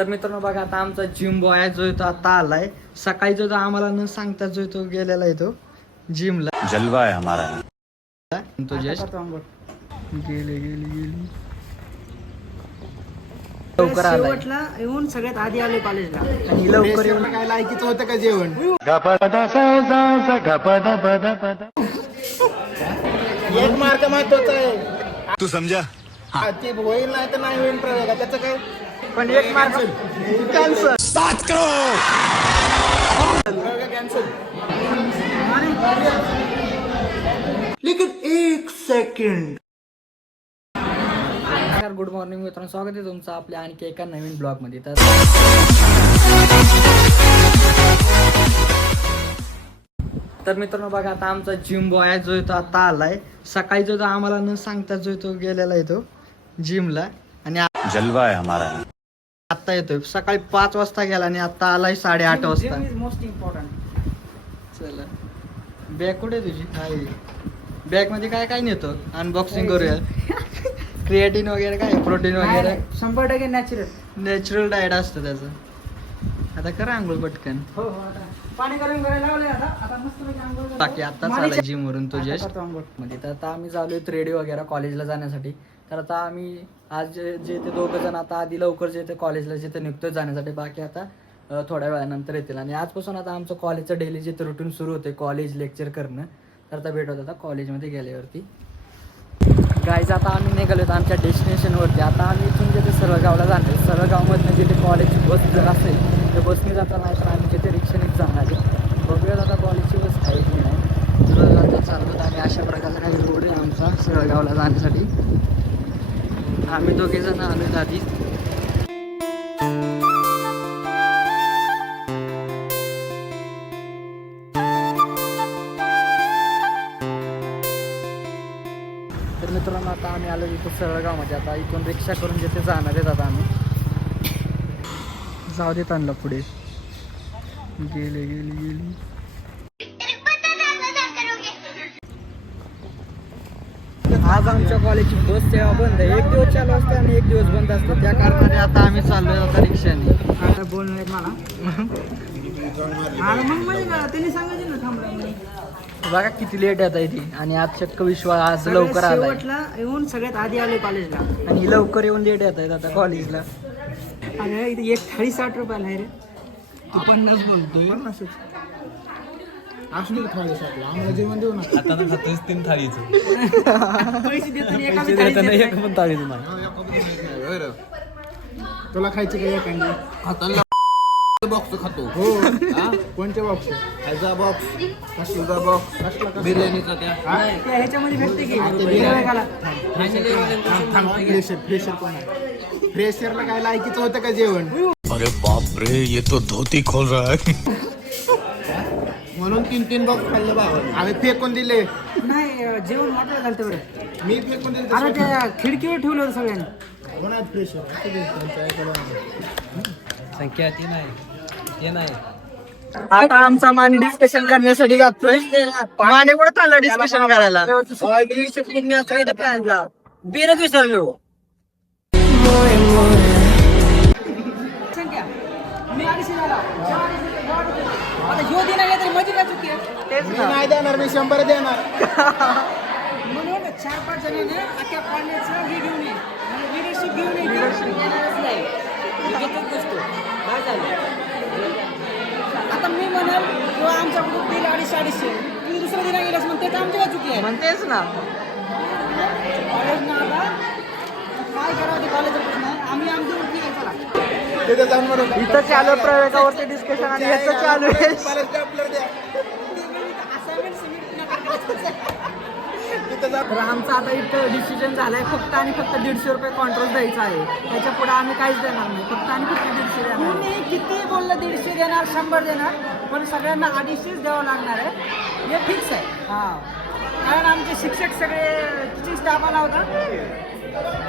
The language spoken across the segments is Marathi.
तर मित्रांनो बघा आता आमचा जिम बॉय जो आहे तो आता आलाय. सकाळी जो आम्हाला न सांगता जो तो गेलेला आहे तो जिमला. जलवा आहे हमारा. तो जस्ट गेली लवकर आलाय. शेवटला येऊन सगळ्यात आधी आले कॉलेजला आणि लवकर येऊन काय लायकीचं होतं का जेवण एक मार्क महत्वाचा आहे. तू समझा. ते होईल नाही तर नाही होईल प्रयोग त्याचं काय पण एक मार्क कॅन्सल. 7 करोड. कॅन्सल. लेकिन 1 सेकंड. गुड मॉर्निंग मित्रांनो, स्वागत आहे तुमचं आपल्या आणखी एका नवीन ब्लॉग मध्ये. तर मित्रांनो बघा आता आमचा जिम बॉय जो आहे तो आता आलाय. सकाळी जो आम्हाला न सांगता जो तो गेलेला आहे तो जिमला. आणि जलवा आहे हमारा. आता येतोय. सकाळी 5 वाजता गेला आणि आता आलाय 8:30 वाजता. Most important. चला बॅग कुठे तुझी? काय बॅग मध्ये काय काय नेतो? अनबॉक्सिंग करूया. क्रिएटिन वगैरे काय प्रोटीन वगैरे 100% नॅचरल. नॅचरल डाएट असतं त्याचं. आता करा आंघोळ पटकन. हो आता पाणी गरम करायला लावले. आता मस्तपैकी आंघोळ करतो. बाकी आता चालाय जिम वरून तो जस्ट करतो आंघोळ. मध्ये. तर आता आम्ही चालू आहेत रेडी वगैरे कॉलेजला जाण्यासाठी. तर आता आम्ही आज जे ते दोघं जण आता आधी लवकर जे ते कॉलेजला जे ते निघतोय जाण्यासाठी. बाकी आता थोड्या वेळानंतर येतील. आणि आजपासून आता आमचं कॉलेजचं डेली जे ते रुटीन सुरू होते कॉलेज लेक्चर करणं. तर आता भेट होत आता कॉलेजमध्ये गेल्यावरती. गाईज आता आम्ही निघालो होतो आमच्या डेस्टिनेशनवरती. आता आम्ही इथून जे ते सरळगावला जाणार. सरळगावमधनं जे ते कॉलेजची बस जर असेल तर बसने जाता नाही तर आम्ही जे ते रिक्षानेच जाणार आहे. बघूयात आता कॉलेजची बस आहे की नाही. सरळगावला चाललो तर आम्ही अशा प्रकारचा काही रोड आहे आमचा सरळगावला जाण्यासाठी. आम्ही दोघे जण आलो आहेत आधी. तर मित्रांनो आता आम्ही आलो इथं सरळगावमध्ये. आता इथून रिक्षा करून जिथे जाणार आहेत आता आम्ही. जाऊ देत आणलं पुढे. गेली आज आमच्या कॉलेजची बस सेवा बंद आहे. एक दिवस चालू असते आणि एक दिवस बंद असते. त्या कारणाने आता आम्ही चाललोय आता रिक्षाने. आता बोलणं आहेत मला. मग म्हणजे त्यांनी सांगायचे ना थांबला. बघा किती लेट येत आहे ती. आणि आज चक्क विश्वास आज लवकर आलाय. शेवटला येऊन सगळ्यात आधी आले कॉलेजला. आणि लवकर येऊन लेट येत आहेत आता कॉलेजला. अरे इथे एक थाळी 60 रुपयाला आहे रे. तू 50 बोलतोय. 50 असू दे थाळी 60 आम्हाला जेवण देऊ ना. आता खातोय 3 थाळीचं. पैसे देताना एका पैसे बी थाळीत देताना देत एक नाही. पण थाळीचं नाही. तुला खायची काय एखादी? खाताना बॉक्स खातो. हो कोणते बॉक्स? ह्याचा बॉक्स, कसला बॉक्स, बिर्याणीचा त्या. ह्याच्यामध्ये भेटते की फ्रेशर कोण आहे? फ्रेशरला काय लायकीचं होतं का जेवण? अरे बाप रे, ये तो धोती खोल रहा है. म्हणून 3 बॉक्स खाल्ले बाबा. आम्ही फेकून दिले. नाही जेवण वाटायला घालते बरं. मी फेकून दिले. अरे त्या खिडकीवर ठेवलं होतं सगळ्यांनी. होणार फ्रेशर संख्या ती नाही, ते नाही. आता आमचा मान डिस्कशन करण्यासाठी जातोय. माने कुठे चाललं डिस्कशन करायला? बिरच विसरलो. संख्या मी 250 झाला. आता ह्यो दिला नाही तरी मध्ये काय चुकी आहे? मी नाही देणार. मी 100 देणार. म्हणून 4-5 जणांनी अख्ख्या कॉलेजचं हे घेऊन ये लिडरशिप घेऊन ये. आता मी म्हणाल किंवा आमच्या ग्रुप दिला 250-250. तुम्ही दुसरं दिला गेलास मग ते आमच्या चुकी आहे. म्हणतेच ना. कॉलेजनं आता काय करावं ते कॉलेजचं प्रश्न आहे. आम्ही आमची वृत्ती आहे. चला इथं चालू प्रवेशावरती डिस्कशन आणि ह्याचं चालू आहे. तर आमचं आता इथं डिसिजन झालंय फक्त आणि फक्त 150 रुपये कॉन्ट्रोल द्यायचा आहे. त्याच्या पुढे आम्ही काहीच देणार नाही. फक्त आणि फक्त 150 देणार. तुम्ही किती बोललं 150 देणार 100 देणार पण सगळ्यांना 250 द्यावं लागणार आहे. हे फिक्स आहे. हां कारण आमचे शिक्षक सगळे टीचिंग स्टाफ आला होता.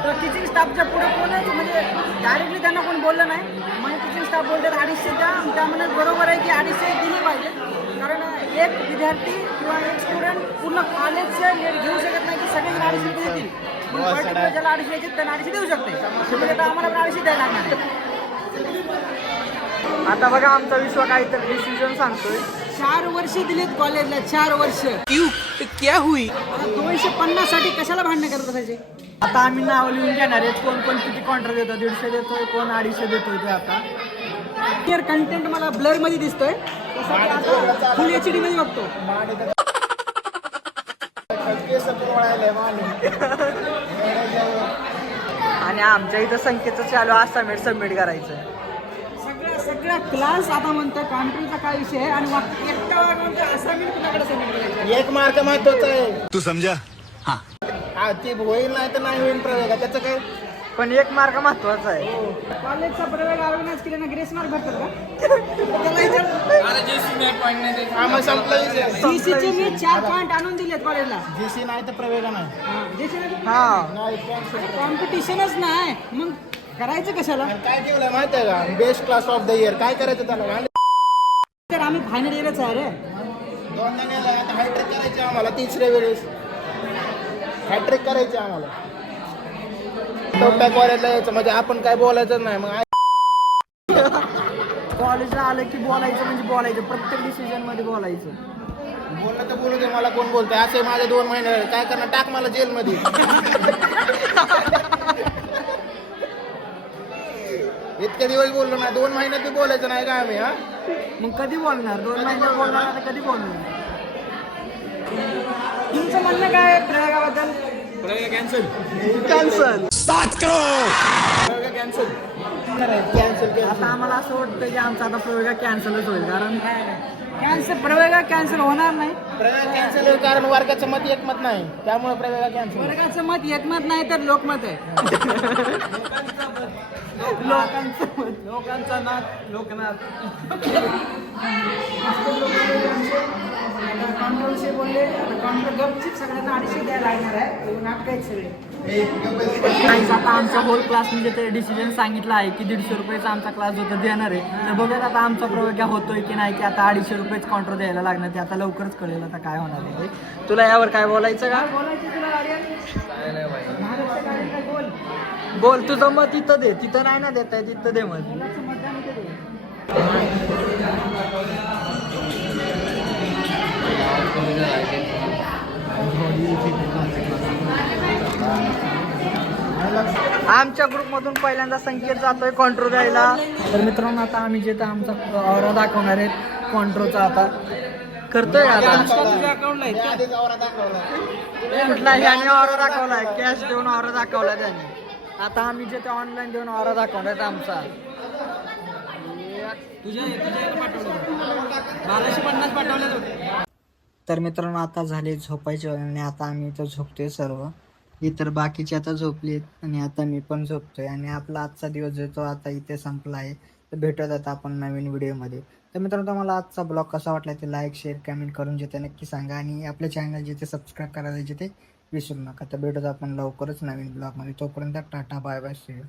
तर टीचिंग स्टाफच्या पुढे कोणच म्हणजे डायरेक्टली त्यांना कोण बोललं नाही. मग टीचिंग स्टाफ बोलतात 250 द्या. त्यामुळे बरोबर आहे की 250 दिले पाहिजे. कारण एक विद्यार्थी किंवा एक स्टुडंट पूर्ण कॉलेजचं नेट घेऊ शकत नाही की सगळे 250 देतील. पण पर्टिक्युलर ज्याला 250 द्यायचे त्यांना 250 देऊ शकते. त्यामुळे आम्हाला 250 द्यायला लागणार आहे. आता बघा आमचा विश्व काहीतरी डिसिजन सांगतोय. 4 वर्ष दिलेत कॉलेजला, 4 वर्ष. क्या हुई? 250 साठी कशाला भांडणं करत असायचे? आता आम्ही नाव लिहून घेणार आहेत. कोण कोण किती कॉन्ट्रॅक्ट देतो, 150 देतोय, कोण 250 देतोय ते आता. क्लिअर कंटेंट मला ब्लर मध्ये दिसतोय, तसं की आता फुल HD मध्ये बघतो. आणि आमच्या इथं संख्येचं चालू असाइनमेंट सबमिट करायचं. सगळा क्लास आता म्हणतो कॉन्ट्रीचा काय विषय आहे आणि एकटा म्हणतो असाइनमेंट कुणाकडे सबमिट करायचं. एक मार्क महत्वाचा आहे. तू समझा? हाँ. हा ते होईल नाही तर नाही होईल प्रयोग, त्याचं काय. पण एक मार्क महत्वाचा आहे. कॉलेजचा प्रयोग ऑर्गनाईज केला ना, ग्रेस मार्क भेटतात का? आम्हाला संपलं. जीसीचे मी 4 पॉईंट आणून दिलेत कॉलेजला. जीसी नाही तर प्रयोग नाही. हा कॉम्पिटिशनच नाही, मग करायचं कशाला? काय ठेवलं माहिती आहे का, best class of the year. काय करायचं त्याला? तर आम्ही फायनल इयरच आहे रे. 2दा नेलं, आता हॅट्रिक करायची आम्हाला. 3ऱ्या वेळेस हॅट्रिक करायची आम्हाला. टॉप कॉलेजला यायचं म्हणजे आपण काय बोलायचं नाही. मग कॉलेजला आलं की बोलायचं म्हणजे बोलायचं, प्रत्येक डिसिजन मध्ये बोलायचं. बोललं तर बोलू दे, मला कोण बोलतंय. असे माझे 2 महिने काय करणार, टाक मला जेलमध्ये. इतके दिवस बोललो नाही, 2 महिन्यात बी बोलायचं नाही का आम्ही. हा मग कधी बोलणार? 2 महिन्यात बोलणार, आता कधी बोलणार? तुमचं म्हणणं काय आहे प्रयोगाबद्दल? कॅन्सल. आता आम्हाला असं वाटतं की आमचा आता प्रयोग कॅन्सलच होईल, कारण प्रयोग कॅन्सल होणार नाही. प्रयोग कॅन्सल होईल कारण वर्गाचं मत एकमत नाही, त्यामुळे प्रयोग कॅन्सल. वर्गाचं मत एकमत नाही तर लोकमत आहे. लोकांचा नाद लोकनाथ. कॉन्ट्रोलशी बोलले, गपचिप सगळ्यांना 250 द्यायला लागणार आहे. नाटक आहेत सगळे. आता आमचा होल क्लास म्हणजे ते डिसिजन सांगितलं आहे की 150 रुपयाचा आमचा क्लास होता देणार आहे. तर बघूयात आता आमचा प्रयोग होतोय की नाही, की आता 250 रुपयेच कॉन्ट्रो द्यायला लागणार. ते आता लवकरच कळेल आता काय होणार आहे. तुला यावर काय बोलायचं का? बोलायचं तुला आर्यन? महाराष्ट्र काय काय बोल. बोल, तुझं मत इथं दे. तिथं नाही ना देत आहे, तिथं दे मत. मुलाचं मतदान इथे दे. आमच्या ग्रुपमधून पहिल्यांदा संकेत जातोय कॉन्ट्रो द्यायला. तर मित्रांनो आता आम्ही जे आमचा ऑरा दाखवणार आहे कॉन्ट्रोचा, आता करतोय का आता? आधीच आवरा दाखवला. कुठला ह्याने ऑरा दाखवलाय, कॅश देऊन ऑरा दाखवला त्याने. आता आम्ही जे ते ऑनलाईन देऊन ऑरा दाखवणार आहे आमचा. तर मित्रांनो आता झाले झोपायचे वेळ आणि आता आम्ही इथं झोपतोय सर्व. इतर बाकीचे आता झोपलेत आणि आता मी पण झोपतोय. आणि आपला आजचा दिवस जो तो आता इथे संपला आहे. तर भेटूयात आता आपण नवीन व्हिडिओमध्ये. तर मित्रांनो तुम्हाला आजचा ब्लॉग कसा वाटला ते लाईक शेअर कमेंट करून जे ते नक्की सांगा. आणि आपल्या चॅनल जिथे सबस्क्राईब करायला जिथे विसरू नका. तर भेटूयात आपण लवकरच नवीन ब्लॉगमध्ये. तोपर्यंत tata bye bye see you.